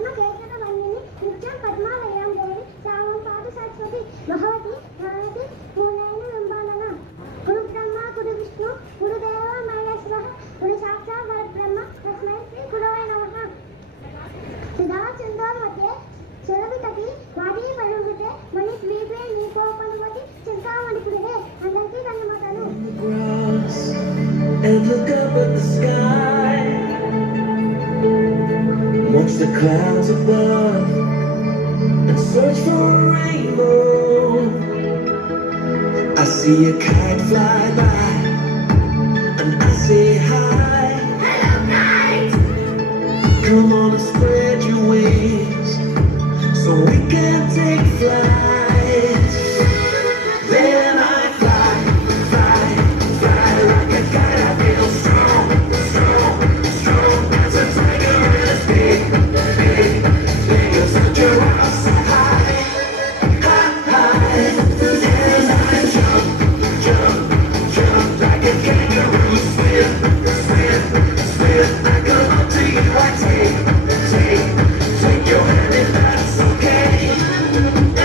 పద్మ కేతన వన్నిని నిత్యం పద్మాలయం దేవి సావం పాదు సరస్వతి భగవతి భారతి పూర్ణైన వెంబాలన గురు బ్రహ్మ గురు విష్ణు గురుదేవ మహేశ్వర గురు సాక్షాత్ పరబ్రహ్మ తస్మై శ్రీ గురవే నమః. సదా చందోమతే సురభితకి వాడి పరుగితే మణి ద్వీపే నీకోపనుమతి చింతామణి పురిహే. అందరికీ ధన్యవాదాలు. And look up at the sky, watch the clouds above, and search for a rainbow. I see a kite fly by, and I say hi. Hello, kite. Come on and spread your wings, so we can take flight. Then I fly, fly, fly like a kite. I feel strong, strong, strong as a tiger in a big, big, big as a giraffe. So high, high, high. Then I jump, jump, jump like a kangaroo. Swim, swim, swim. I come up to you. I take, take your hand if that's okay.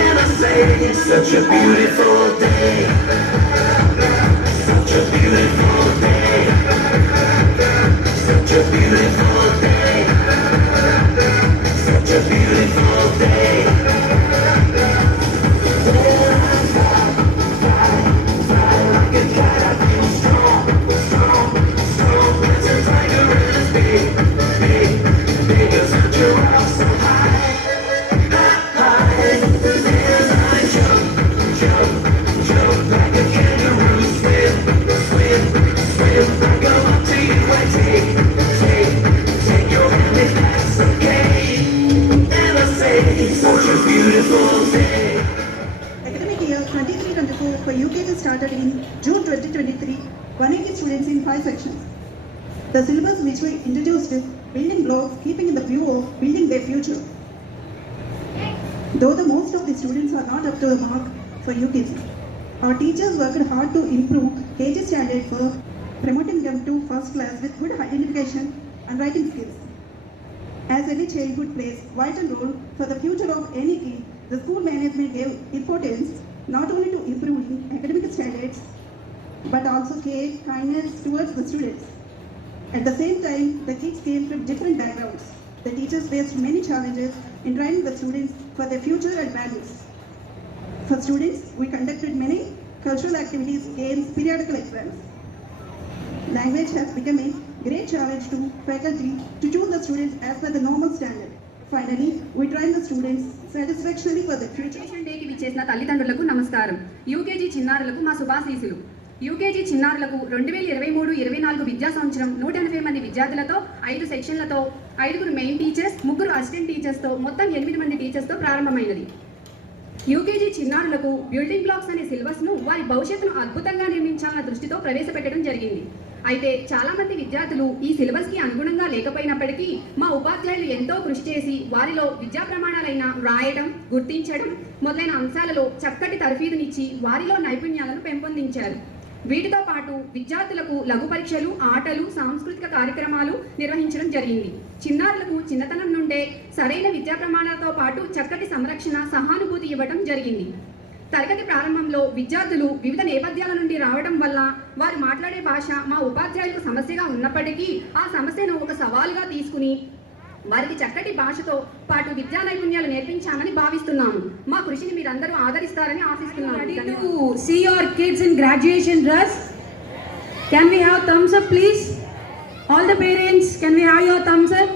And I say it's such a beautiful day, such a beautiful day, such a beautiful day, such a beautiful day. When I fly, fly, fly like a kite, I feel strong, strong, strong as a tiger and as big, big, big as a giraffe. So high, high, high. Then I jump, jump, jump like a kangaroo. Swim, swim, swim. I go up to you. I take, take your hand if that's okay. And I say it's such a beautiful day. Academic year 23-24 for UKG started in June 2023, 180 students in 5 sections. The syllabus which we introduced is building blocks keeping in the view of building their future. Though the most of the students are not up to the mark for UKG, our teachers worked hard to improve KG standard for promoting them to first class with good identification and writing skills. As every childhood plays vital role for the future of any kid, the school management gave importance not only to improving academic standards but also care, kindness towards the students. At the same time, the kids came from different backgrounds. The teachers faced many challenges in training the students for their future and values. For students, we conducted many cultural activities, games, periodical exams. Language has become a great challenge to faculty to choose the students as per the normal standard. Finally, we train the students satisfactorily for the future. Education డేకి విచ్చేసిన తల్లిదండ్రులకు నమస్కారం. యూకేజీ చిన్నారులకు మా శుభాశీస్సులు. యూకేజీ చిన్నారులకు 2023-24 విద్యా సంవత్సరం 180 మంది విద్యార్థులతో 5 సెక్షన్లతో 5 మెయిన్ టీచర్స్, 3 అసిస్టెంట్ టీచర్స్తో మొత్తం 8 మంది టీచర్స్తో ప్రారంభమైనది. యూకేజీ చిన్నారులకు బిల్డింగ్ బ్లాక్స్ అనే సిలబస్ను వారి భవిష్యత్తును అద్భుతంగా నిర్మించాలన్న దృష్టితో ప్రవేశపెట్టడం జరిగింది. అయితే చాలా మంది విద్యార్థులు ఈ సిలబస్కి అనుగుణంగా లేకపోయినప్పటికీ మా ఉపాధ్యాయులు ఎంతో కృషి చేసి వారిలో విద్యా ప్రమాణాలైన వ్రాయడం, గుర్తించడం మొదలైన అంశాలలో చక్కటి తర్ఫీదునిచ్చి వారిలో నైపుణ్యాలను పెంపొందించారు. వీటితో పాటు విద్యార్థులకు లఘు పరీక్షలు, ఆటలు, సాంస్కృతిక కార్యక్రమాలు నిర్వహించడం జరిగింది. చిన్నారులకు చిన్నతనం నుండే సరైన విద్యా ప్రమాణాలతో పాటు చక్కటి సంరక్షణ, సహానుభూతి ఇవ్వడం జరిగింది. తరగతి ప్రారంభంలో విద్యార్థులు వివిధ నేపథ్యాల నుండి రావడం వల్ల వారు మాట్లాడే భాష మా ఉపాధ్యాయులకు సమస్యగా ఉన్నప్పటికీ ఆ సమస్యను ఒక సవాలుగా తీసుకుని వారికి చక్కటి భాషతో పాటు విద్యా నైపుణ్యాలు నేర్పించామని భావిస్తున్నాము. మా కృషిని మీరందరూ ఆదరిస్తారని ఆశిస్తున్నాను. Ready to see your kids in graduation dress? Can we have thumbs up, please? All the parents, can we have your thumbs up?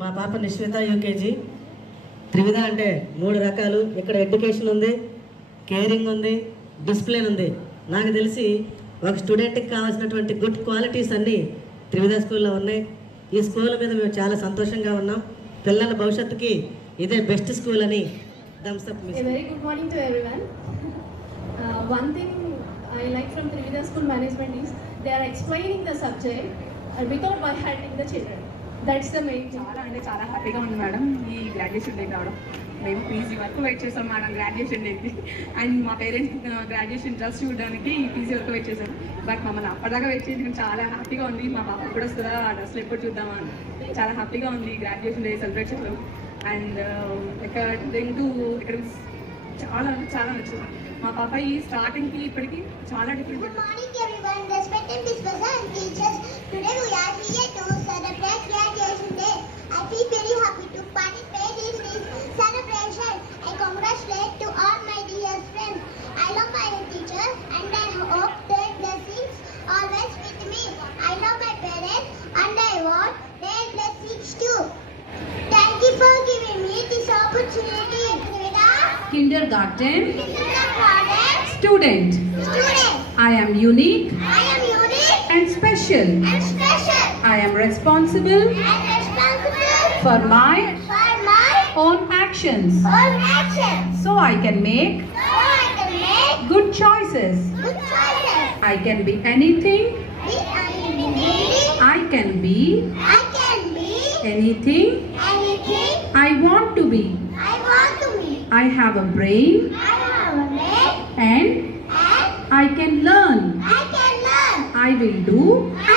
మా పాప నిశ్వేత యూకేజీ. త్రివిధ అంటే 3 రకాలు. ఇక్కడ ఎడ్యుకేషన్ ఉంది, కేరింగ్ ఉంది, డిసిప్లిన్ ఉంది. నాకు తెలిసి ఒక స్టూడెంట్కి కావాల్సినటువంటి గుడ్ క్వాలిటీస్ అన్నీ త్రివిధ స్కూల్లో ఉన్నాయి. ఈ స్కూల్ మీద మేము చాలా సంతోషంగా ఉన్నాం. పిల్లల భవిష్యత్తుకి ఇదే బెస్ట్ స్కూల్ అని thumbs up. A very good morning to everyone. One thing I like from Trivida School Management is they are explaining the subject without by handing the children. That's the main thing. చాలా అంటే చాలా హ్యాపీగా ఉంది మేడం ఈ గ్రాడ్యుయేషన్ డేకి రావడం. మేము పీజీ వరకు వెయిట్ చేసాం మేడం గ్రాడ్యుయేషన్ డేకి. అండ్ మా పేరెంట్స్ గ్రాడ్యుయేషన్ డ్రెస్ చూడడానికి పీజీ వరకు వెయిట్ చేశారు. బట్ మమ్మల్ని అప్పటిదాకా వెయిట్ చేయడం చాలా హ్యాపీగా ఉంది. మా పాప కూడా వస్తుందా ఆ డ్రెస్లో ఎప్పుడు చూద్దామా అని చాలా హ్యాపీగా ఉంది గ్రాడ్యుయేషన్ డే సెలబ్రేట్ చేయడం. అండ్ ఇక్కడ చాలా అంటే చాలా నచ్చింది. మా పాప ఈ స్టార్టింగ్కి ఇప్పటికి చాలా different. Good morning everyone, respected principals and teachers. Today we are here to celebrate graduation day. I feel very happy to participate in this celebration. I congratulate to all my dear friends. I love my teachers and I hope their blessings always with me. I love my parents and I want their blessings too. Thank you for giving me this opportunity. Kindergarten Kindergarten student. I am unique I am unique and special. and special. I am responsible And responsible for my for my own actions. own actions. So I can make So I can make good choices. good choices. I can be anything. I I can be can be anything anything I want to be. I want to be. I have a brain I have a name and and I can learn. I can learn. I will do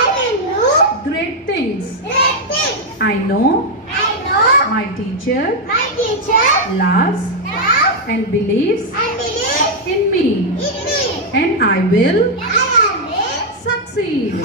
I will do great things. great things. I know I know my teacher my teacher loves loves and believes and believes in me, in me. and I will I will succeed.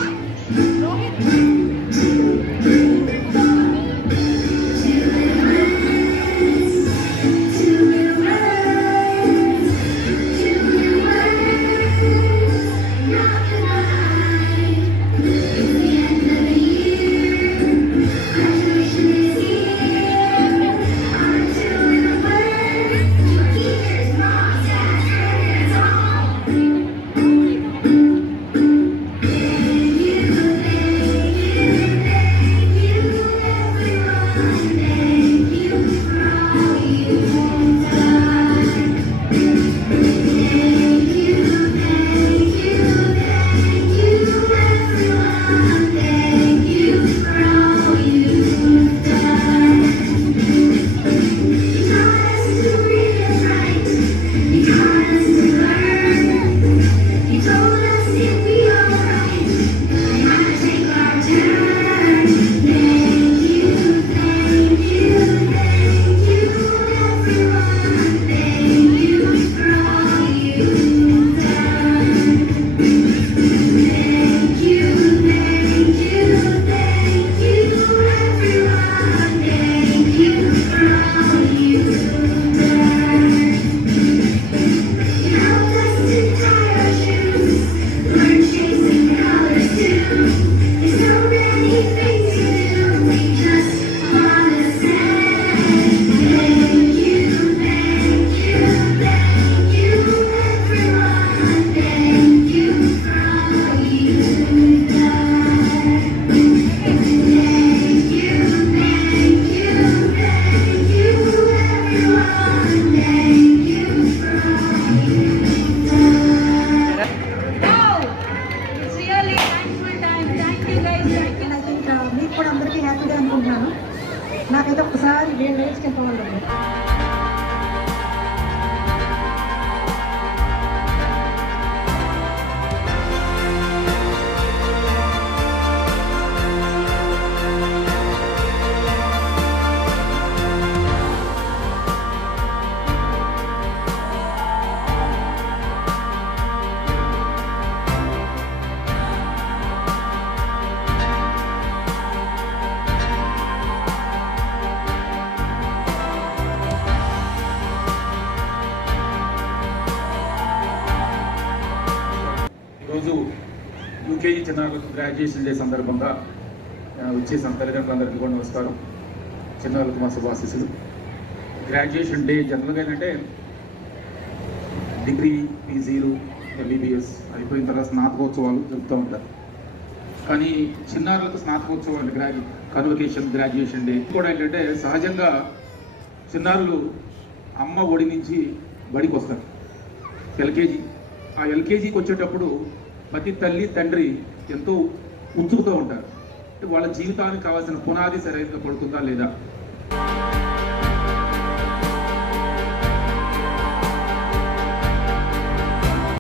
మీకు కూడా అందరికీ హ్యాపీగా అనుకుంటున్నాను. నాకైతే ఒకసారి నేను నేర్చుకుంటాను. ఈరోజు యూకేజీ చిన్నారులకు గ్రాడ్యుయేషన్ డే సందర్భంగా వచ్చేసిన తల్లిదండ్రులందరికీ కూడా నమస్కారం. చిన్నారులకు మా శుభాశీస్సులు. గ్రాడ్యుయేషన్ డే జనరల్గా ఏంటంటే డిగ్రీ, పీజీలు, ఎంబీబీఎస్ అయిపోయిన తర్వాత స్నాతకోత్సవాలు జరుపుతూ ఉంటారు. కానీ చిన్నారులకు స్నాతకోత్సవాలు కన్వకేషన్, గ్రాడ్యుయేషన్ డే కూడా ఏంటంటే సహజంగా చిన్నారులు అమ్మ ఒడి నుంచి బడికి వస్తారు. ఎల్కేజీ, ఆ ఎల్కేజీకి వచ్చేటప్పుడు ప్రతి తల్లి తండ్రి ఎంతో ఉత్సుకతో ఉంటారు. వాళ్ళ జీవితానికి కావాల్సిన పునాది సరైనగా పడుతుందా లేదా.